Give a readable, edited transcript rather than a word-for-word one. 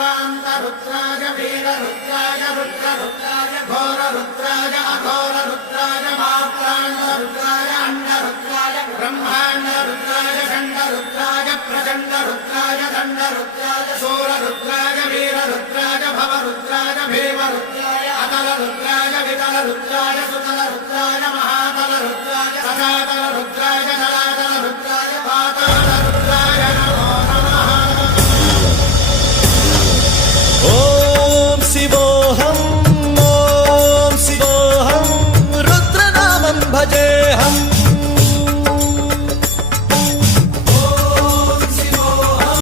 वीररुद्राय वीररुद्राय रुद्ररुद्राय घोररुद्राय अघोररुद्राय माप्राण्डरुद्राय अण्डरुद्राय ब्रह्माण्डरुद्राय षण्डरुद्राय प्रचण्डरुद्राय